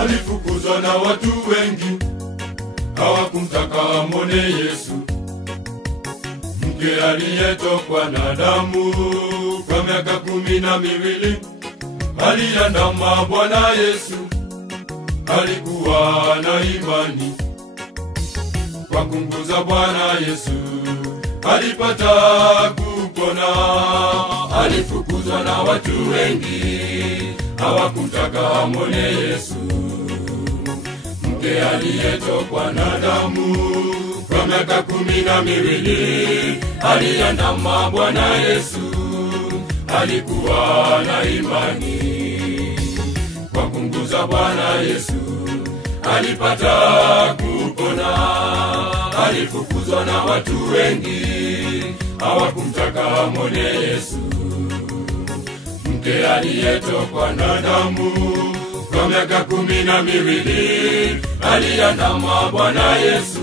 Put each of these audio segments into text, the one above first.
alifukuzwa na watu wengi, hawakumtaka amwone Yesu. Mke aliyetokwa na damu kwa miaka 12 aliandama Bwana Yesu. Alikuwa na imani kwa kumguza Bwana Yesu, alipata kupona. Alifukuzwa na watu wengi, hawakumtaka amwone Yesu. Mke aliyetokwa na damu kwa miaka 12 aliandama Bwana Yesu. Alikuwa na imani kwa kumguza Bwana Yesu, alipata kupona. Alifukuzwa na watu wengi, hawakumtaka amwone Yesu. Mke aliyetokwa na damu kwa miaka 12 aliandama Bwana Yesu.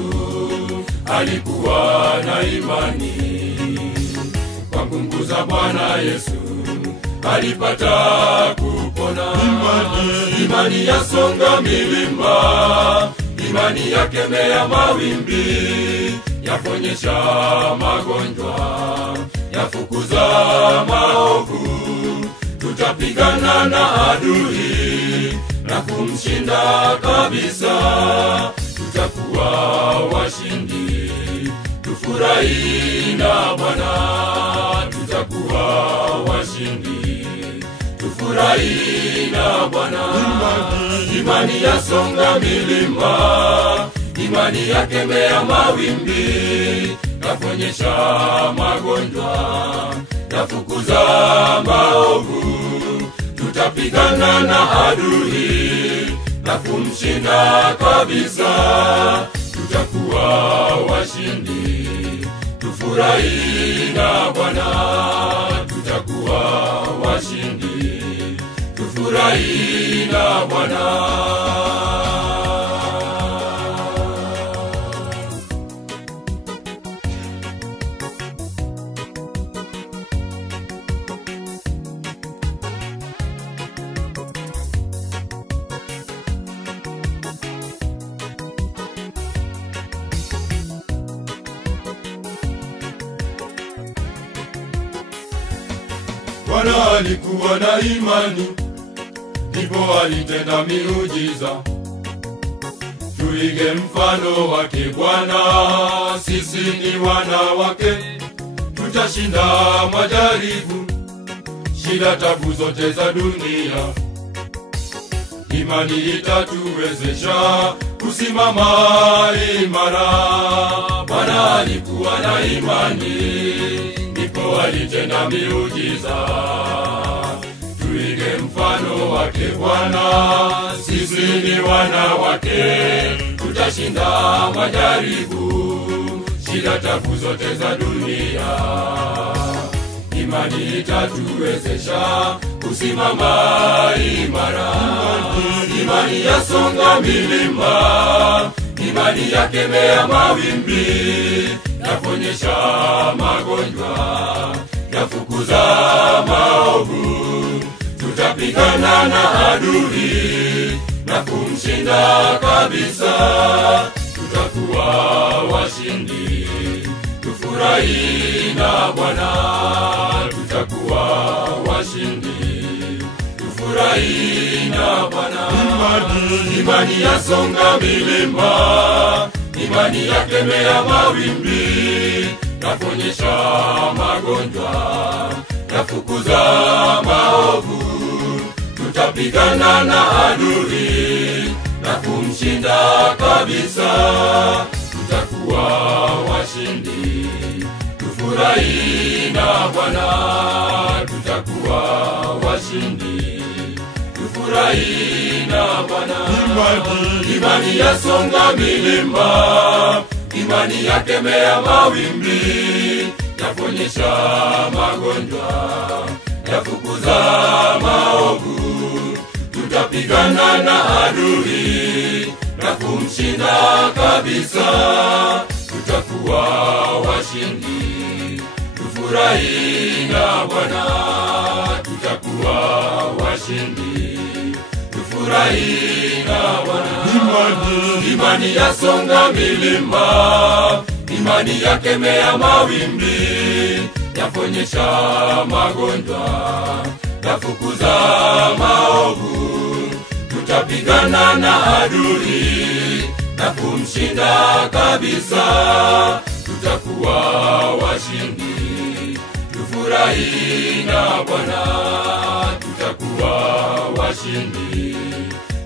Alikuwa na imani kwa kumguza Bwana Yesu, alipata kupona. Imani yasonga milima, imani yakemea mawimbi, yaponyesha magonjwa, yafukuza maovu. Tutapigana na adui na kumshinda kabisa, tutakuwa washindi. Tufurahi na Bwana, tutakuwa washindi. Tufurahi na Bwana. Imani yasonga milima, imani yakemea mawimbi, yaponyesha magonjwa, yafukuza maovu. Tutapigana na adui na kumshinda kabisa, tutakuwa washindi. Tufurahi na Bwana, tutakuwa washindi. Tufurahi na Bwana. Bwana alikuwa na imani, ndipo alitenda miujiza. Tuige mfano wake Bwana, sisi ni wana wake. Tutashinda majaribu, shida, tabu zote za dunia. Imani itatuwezesha kusimama imara. Bwana alikuwa na imani, ndipo alitenda miujiza. Tuige mfano wake Bwana, sisi ni wana wake. Tutashinda majaribu, shida, tabu zote za dunia. Imani itatuwezesha kusimama imara. Imani yasonga milima, imani yakemea mawimbi, yaponyesha magonjwa, yafukuza maovu. Tutapigana na adui na kumshinda kabisa, tutakuwa washindi. Tufurahi na Bwana, tutakuwa washindi. Tufurahi na Bwana. Imani yasonga milima, imani yakemea mawimbi, yaponyesha magonjwa, yafukuza maovu. Tutapigana na adui na kumshinda kabisa, tutakuwa washindi. Tufurahi na Bwana, tutakuwa washindi. Tufurahi na Bwana. Imani yasonga milima, imani yakemea mawimbi, yaponyesha magonjwa, yafukuza maovu. Tutapigana na adui na kumshinda kabisa, tutakuwa washindi. Tufurahi na Bwana, tutakuwa washindi. Tufurahi na Bwana. Imani yasonga milima, imani yakemea mawimbi, yaponyesha magonjwa, yafukuza maovu. Tutapigana na adui na kumshinda kabisa, tutakuwa washindi. Tufurahi na Bwana, tutakuwa washindi.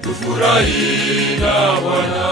Tufurahi na Bwana.